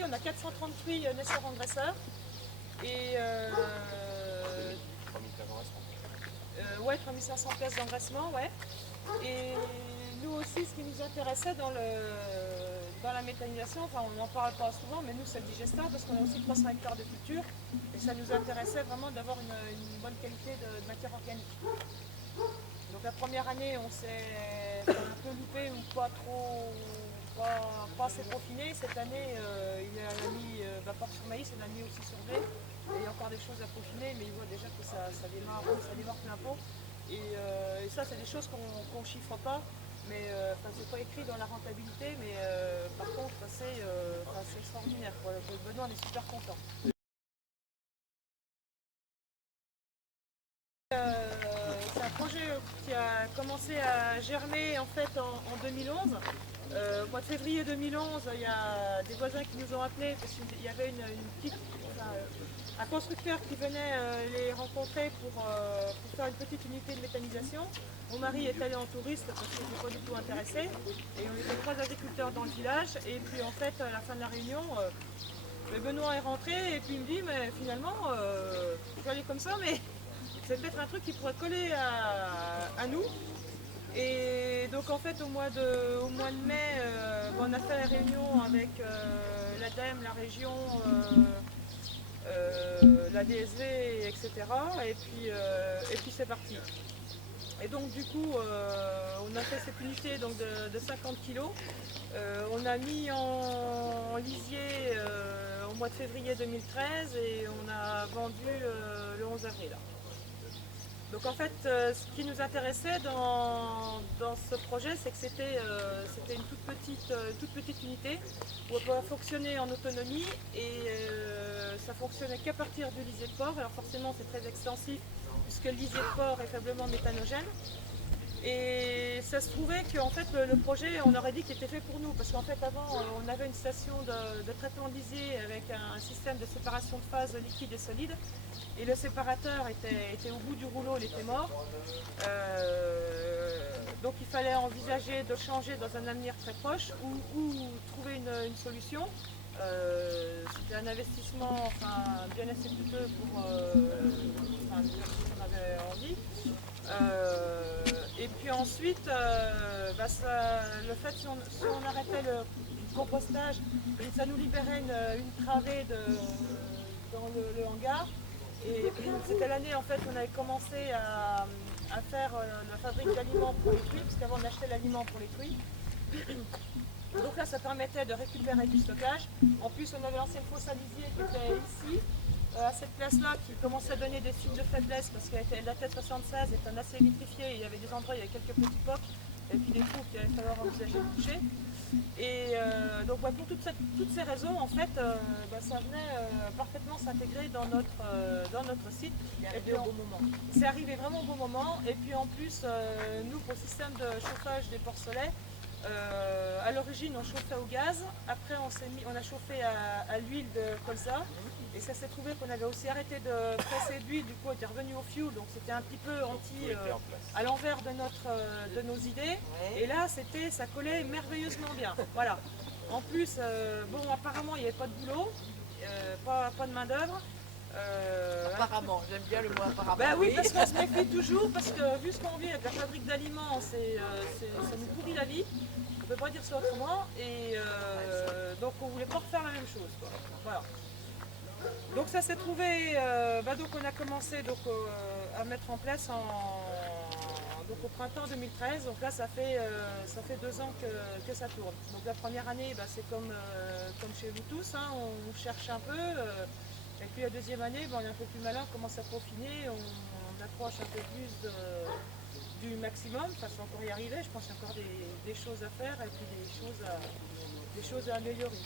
ici on a 430 fruits naisseurs engraisseurs et 3500 pièces d'engraissement, ouais. Et nous aussi, ce qui nous intéressait dans la méthanisation, enfin on n'en parle pas souvent, mais nous c'est le digesteur parce qu'on a aussi 300 hectares de culture et ça nous intéressait vraiment d'avoir une bonne qualité de matière organique. Donc la première année, on s'est un peu loupé ou pas assez peaufiné. Cette année, il a mis vapeur sur maïs, on a mis aussi sur blé. Et il y a encore des choses à peaufiner, mais il voit déjà que ça démarre plein pot. Et ça, c'est des choses qu'on ne chiffre pas. Mais c'est pas écrit dans la rentabilité, mais par contre, c'est extraordinaire. Quoi. Benoît, on est super content. C'est un projet qui a commencé à germer en fait en 2011. Au mois de février 2011, il y a des voisins qui nous ont appelés parce qu'il y avait un constructeur qui venait les rencontrer pour faire une petite unité de méthanisation. Mon mari est allé en touriste parce qu'il n'était pas du tout intéressé. Et on était 3 agriculteurs dans le village. Et puis en fait, à la fin de la réunion, Benoît est rentré et puis il me dit mais finalement, je vais aller comme ça, mais c'est peut-être un truc qui pourrait coller à nous. Et donc en fait au mois de mai, on a fait la réunion avec l'ADEME, la région, la DSV, etc. Et puis c'est parti. Et donc du coup on a fait cette unité donc, de 50 kg. On a mis en lisier au mois de février 2013 et on a vendu le 11 avril. Donc en fait, ce qui nous intéressait dans ce projet, c'est que c'était une toute petite unité où on pouvait fonctionner en autonomie et ça fonctionnait qu'à partir du lisier de porc. Alors forcément, c'est très extensif puisque le lisier de porc est faiblement méthanogène. Et ça se trouvait qu'en fait le projet, on aurait dit qu'il était fait pour nous, parce qu'en fait avant on avait une station de traitement de lisier avec un système de séparation de phase liquide et solide, et le séparateur était au bout du rouleau, il était mort. Donc il fallait envisager de changer dans un avenir très proche ou trouver une solution. C'était un investissement bien assez coûteux pour ce qu'on avait envie. Et puis ensuite, le fait si on arrêtait le compostage, ça nous libérait une travée dans le hangar. Et c'était l'année en fait qu'on avait commencé à faire la fabrique d'aliments pour les truies, parce qu'avant on achetait l'aliment pour les truies. Donc là ça permettait de récupérer du stockage. En plus on avait l'ancienne fosse à lisier qui était ici, à cette place-là, qui commençait à donner des signes de faiblesse parce que la tête 76 était assez vitrifiée, il y avait des endroits, il y avait quelques petits pocs, et puis des trous qu'il allait falloir envisager de toucher. Et donc pour toutes ces raisons, en fait, ça venait parfaitement s'intégrer dans notre site. Il est arrivé au bon moment. C'est arrivé vraiment au bon moment. Et puis en plus, nous, pour le système de chauffage des porcelets, à l'origine on chauffait au gaz, après on a chauffé à l'huile de colza, et ça s'est trouvé qu'on avait aussi arrêté de presser de l'huile, du coup on était revenu au fioul, donc c'était un petit peu à l'envers de nos idées, et là ça collait merveilleusement bien. Voilà. En plus, apparemment il n'y avait pas de boulot, pas de main d'œuvre. Apparemment, j'aime bien le mot apparemment. Ben oui, parce qu'on se méfie toujours, parce que vu ce qu'on vit avec la fabrique d'aliments, ça nous pourrit la vie, on ne peut pas dire ça autrement, et donc on ne voulait pas refaire la même chose. Quoi. Voilà. Donc ça s'est trouvé, donc on a commencé à mettre en place au printemps 2013, donc là ça fait 2 ans que ça tourne. Donc la première année, c'est comme chez vous tous, hein, on cherche un peu. Et puis la deuxième année, on est un peu plus malin, on commence à peaufiner, on approche un peu plus du maximum, enfin c'est encore y arriver, je pense qu'il y a encore des choses à faire et puis des choses à améliorer.